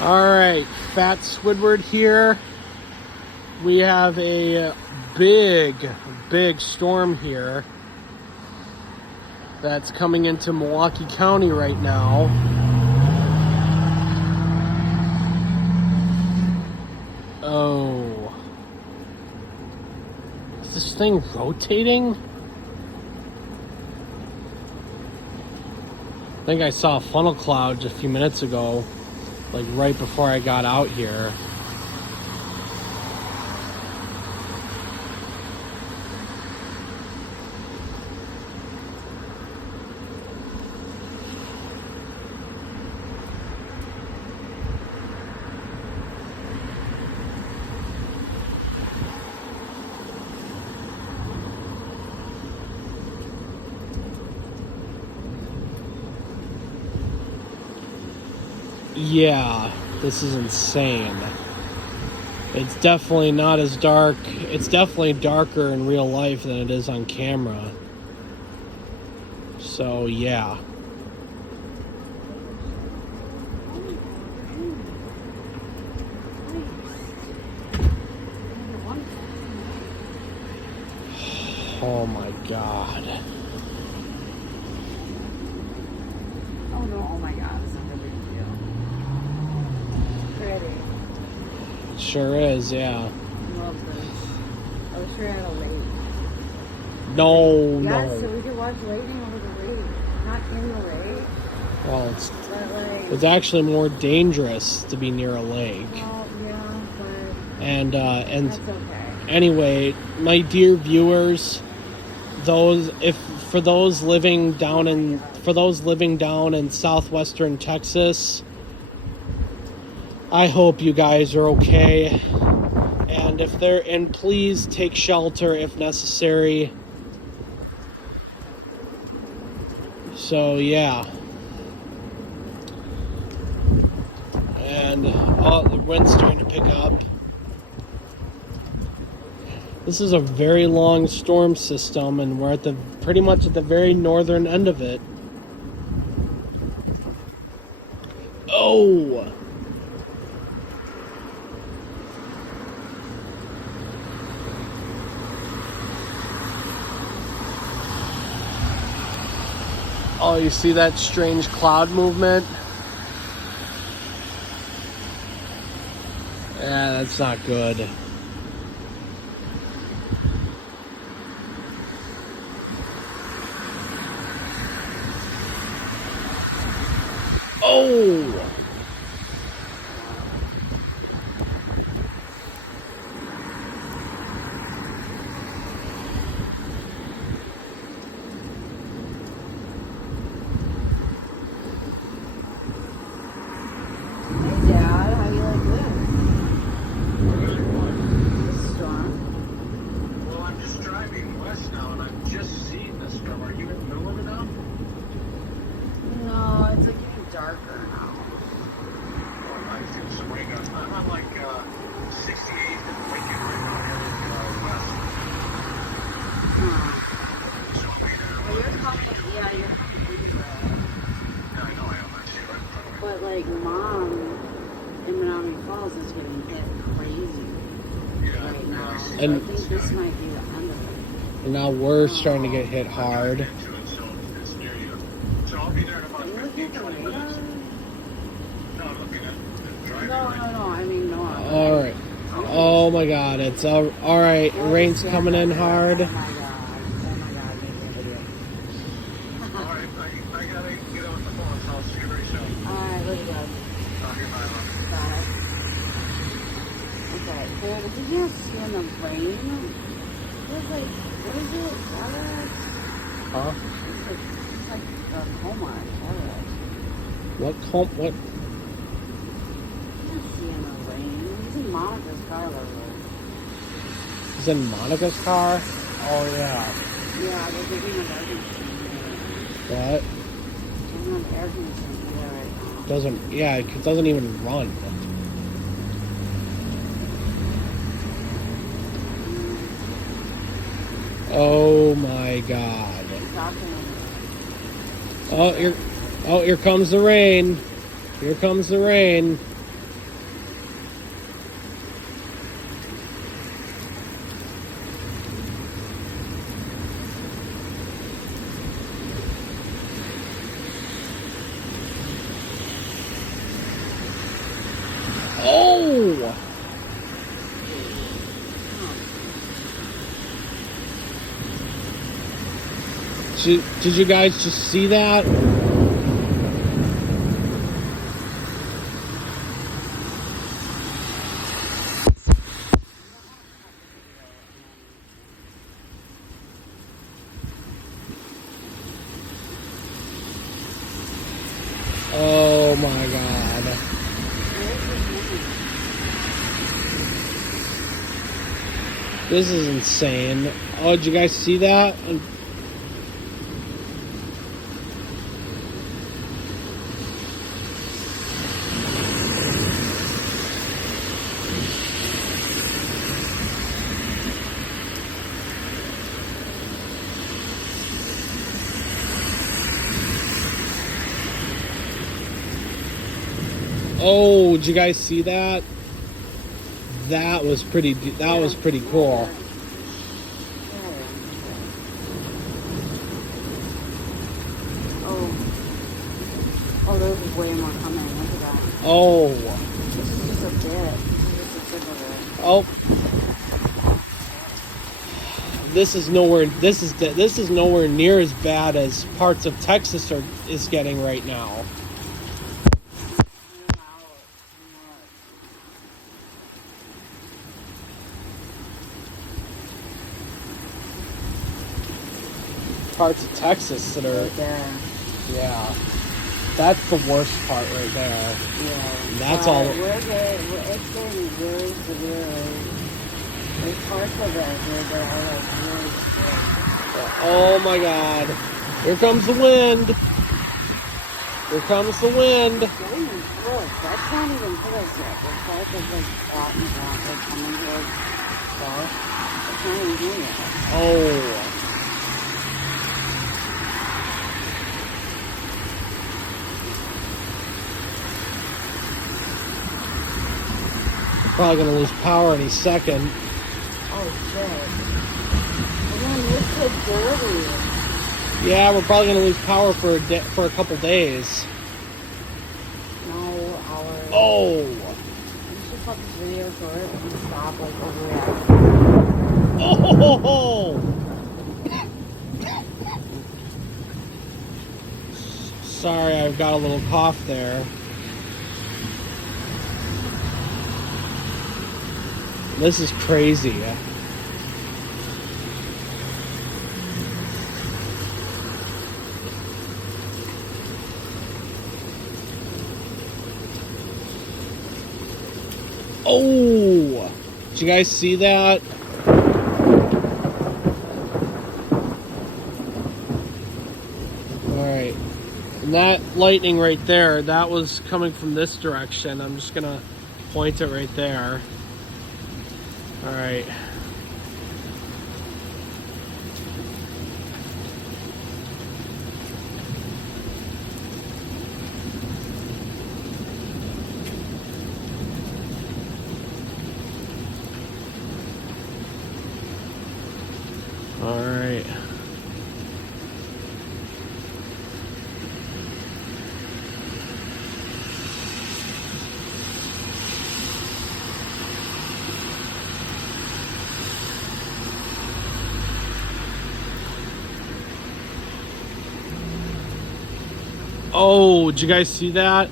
Alright, Fat Squidward here. We have a big storm here that's coming into Milwaukee County right now. Oh. Is this thing rotating? I think I saw a funnel cloud just a few minutes ago, like right before I got out here. Yeah, this is insane. It's definitely not as dark. It's definitely darker in real life than it is on camera. So, yeah. Oh my God. Oh no, oh my God, it's not a big deal. Pretty. It sure is, yeah. Love this. I wish we had a lake. No, Yes, so no. we could watch lightning over the lake. Not in the lake, Well, but like... it's actually more dangerous to be near a lake. Well, yeah, but... And that's okay. anyway, my dear viewers, for those living down in southwestern Texas, I hope you guys are okay. And please take shelter if necessary. So yeah. And the wind's starting to pick up. This is a very long storm system, and we're pretty much at the very northern end of it. Oh! Oh, you see that strange cloud movement? Yeah, that's not good. Oh! Hey Dad, how you like this? This storm? Well, I'm just driving west now, and I've just seen the storm. Are you in the middle of it now? No, it's like getting darker now. Oh, I've seen some rain. I'm on like 68th and Lincoln right now, heading west. So I'll be there. Well, you're coming, yeah, you're coming east. Yeah, I know I am. I see it right in front of me. But like Mom in Menominee Falls is getting hit crazy Yeah, right yeah, now. I see So I And- think this might be the end of it. And now we're starting to get hit hard. Into it, so it's near you. So I'll be there in about Are you looking 15, at the 20 radar? minutes. No, I'm looking at the driving. No, I mean no. Alright. Oh my God, it's alright. Rain's coming in hard. Oh my God, make me a video. All right, I gotta get on the phone, so I'll see you very soon. Alright, let's go. Okay, bye, Mom. Bye. Okay, dude, did you see in the rain? It was like, what is it? Toilet? Huh? It's like a coma toilet. What? You didn't see in the rain. It's in Monica's car, literally. Is in Monica's car? Oh yeah. Yeah, they're giving an air conditioning. What? Doesn't have air conditioning there right now. It doesn't even run. Oh my God. Oh, here comes the rain. Here comes the rain. Oh! Did you guys just see that? Oh my god. This is insane. Oh, did you guys see that? Oh, did you guys see that? That was pretty cool. Oh, there's way more coming. Look at that. Oh. This is just a bit. This is just a tip of it. Oh. This is nowhere near as bad as parts of Texas is getting right now. Parts of Texas that are right there. Yeah, that's the worst part right there. Yeah, and that's all. It's getting really severe. There's parts of it that are like really severe. Oh my god! Here comes the wind. Here comes the wind. It's getting close. That's not even close yet. There's parts of like out and ground like coming here. It's not even here yet. Oh. Probably gonna lose power any second. Oh shit. Man, this is dirty. Yeah, we're probably gonna lose power for a couple days. No hours. Oh. You should cut this video short and stop like overreacting. Oh. Sorry, I've got a little cough there. This is crazy. Oh! Did you guys see that? Alright. And that lightning right there, that was coming from this direction. I'm just gonna point it right there. All right. All right. Oh, did you guys see that?